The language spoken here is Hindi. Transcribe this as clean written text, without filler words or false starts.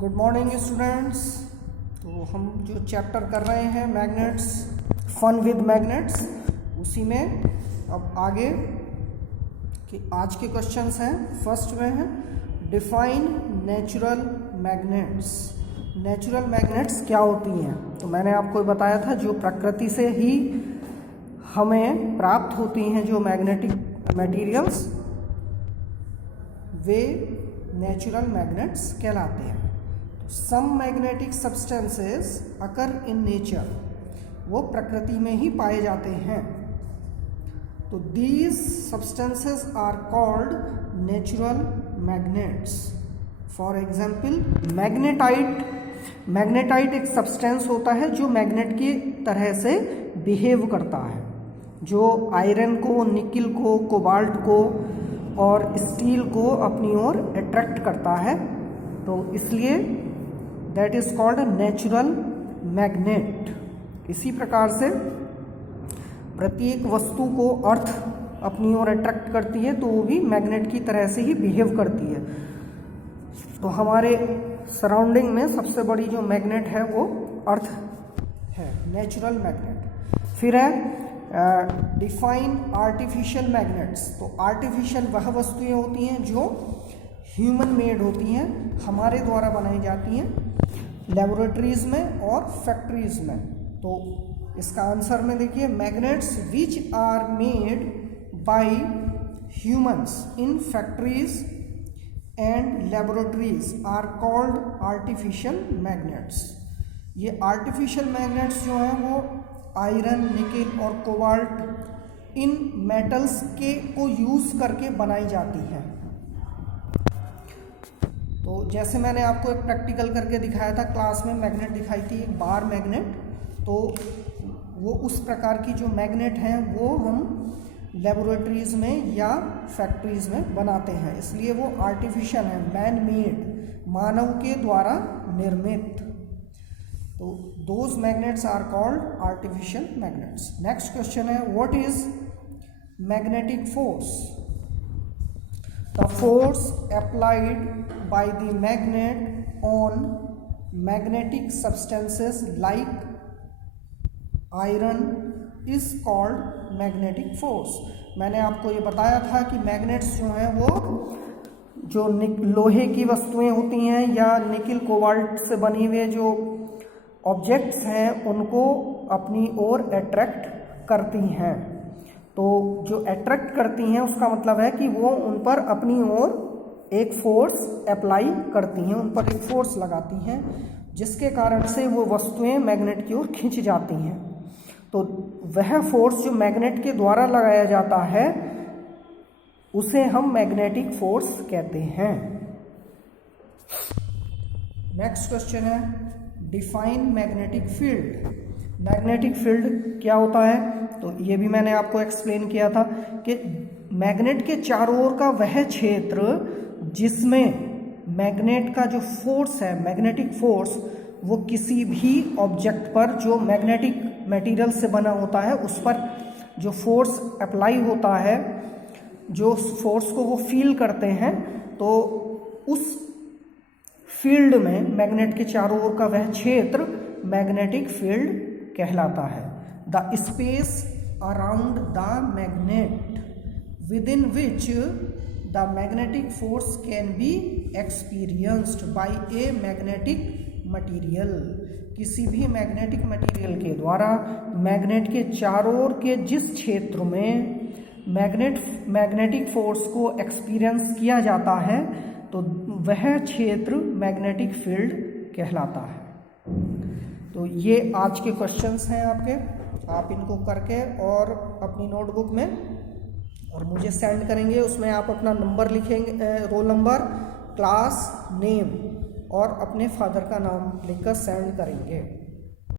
Good morning students. तो हम जो चैप्टर कर रहे हैं मैग्नेट्स, फन विद मैग्नेट्स, उसी में अब आगे कि आज के क्वेश्चंस हैं। फर्स्ट में है define natural magnets. Natural magnets क्या होती हैं? तो मैंने आपको बताया था जो प्रकृति से ही हमें प्राप्त होती हैं जो मैग्नेटिक मटेरियल्स, वे नेचुरल मैग्नेट्स कहलाते हैं। Some magnetic substances occur in nature, वो प्रकृति में ही पाए जाते हैं। तो these substances are called natural magnets. For example magnetite. Magnetite एक सब्सटेंस होता है जो मैग्नेट की तरह से बिहेव करता है, जो आयरन को, निकिल को, कोबाल्ट को और स्टील को अपनी ओर अट्रैक्ट करता है। तो इसलिए that is called natural magnet. इसी प्रकार से प्रत्येक वस्तु को अर्थ अपनी ओर अट्रैक्ट करती है, तो वो भी मैग्नेट की तरह से ही बिहेव करती है। तो हमारे सराउंडिंग में सबसे बड़ी जो मैग्नेट है वो अर्थ है, नेचुरल मैग्नेट। फिर है डिफाइन आर्टिफिशियल मैग्नेट्स। तो आर्टिफिशियल वह वस्तुएं होती हैं जो ह्यूमन मेड होती हैं, हमारे द्वारा बनाई जाती हैं लेबोरेटरीज में और फैक्ट्रीज में। तो इसका आंसर में देखिए, magnets which are made by humans in factories and laboratories are called artificial magnets. ये आर्टिफिशियल मैग्नेट्स जो हैं वो आयरन, निकिल और कोबाल्ट इन मेटल्स के को यूज़ करके बनाई जाती हैं। तो जैसे मैंने आपको एक प्रैक्टिकल करके दिखाया था, क्लास में मैग्नेट दिखाई थी, एक बार मैग्नेट। तो वो उस प्रकार की जो मैग्नेट हैं वो हम लेबोरेटरीज में या फैक्ट्रीज में बनाते हैं, इसलिए वो आर्टिफिशियल है, मैन मेड, मानव के द्वारा निर्मित। तो those magnets are called artificial magnets. Next question है what is magnetic force? The force applied by the magnet on magnetic substances like iron is called magnetic force। मैंने आपको ये बताया था कि मैग्नेट्स जो हैं वो जो लोहे की वस्तुएं होती हैं या निकिल कोबाल्ट से बनी हुए जो ऑब्जेक्ट्स हैं उनको अपनी ओर अट्रैक्ट करती हैं। तो जो अट्रैक्ट करती हैं उसका मतलब है कि वो उन पर अपनी ओर एक फोर्स अप्लाई करती हैं, उन पर एक फोर्स लगाती हैं, जिसके कारण से वो वस्तुएं मैग्नेट की ओर खिंच जाती हैं। तो वह फोर्स जो मैग्नेट के द्वारा लगाया जाता है उसे हम मैग्नेटिक फोर्स कहते हैं। नेक्स्ट क्वेश्चन है define magnetic field. Magnetic field क्या होता है? तो ये भी मैंने आपको एक्सप्लेन किया था कि मैग्नेट के चारों ओर का वह क्षेत्र जिसमें मैग्नेट का जो फोर्स है, मैग्नेटिक फोर्स, वो किसी भी ऑब्जेक्ट पर जो मैग्नेटिक मटेरियल से बना होता है उस पर जो फोर्स अप्लाई होता है, जो फोर्स को वो फील करते हैं, तो उस फील्ड में मैग्नेट के चारों ओर का वह क्षेत्र मैग्नेटिक फील्ड कहलाता है। The space around the magnet within which the magnetic force can be experienced bye a magnetic material. किसी भी मैग्नेटिक मटेरियल के द्वारा मैग्नेट के चारों ओर के जिस क्षेत्र में मैग्नेटिक फोर्स को एक्सपीरियंस किया जाता है तो वह क्षेत्र मैग्नेटिक फील्ड कहलाता है। तो ये आज के क्वेश्चंस हैं आपके, आप इनको करके और अपनी नोटबुक में और मुझे सेंड करेंगे। उसमें आप अपना नंबर लिखेंगे, रोल नंबर, क्लास नेम और अपने फादर का नाम लिखकर सेंड करेंगे।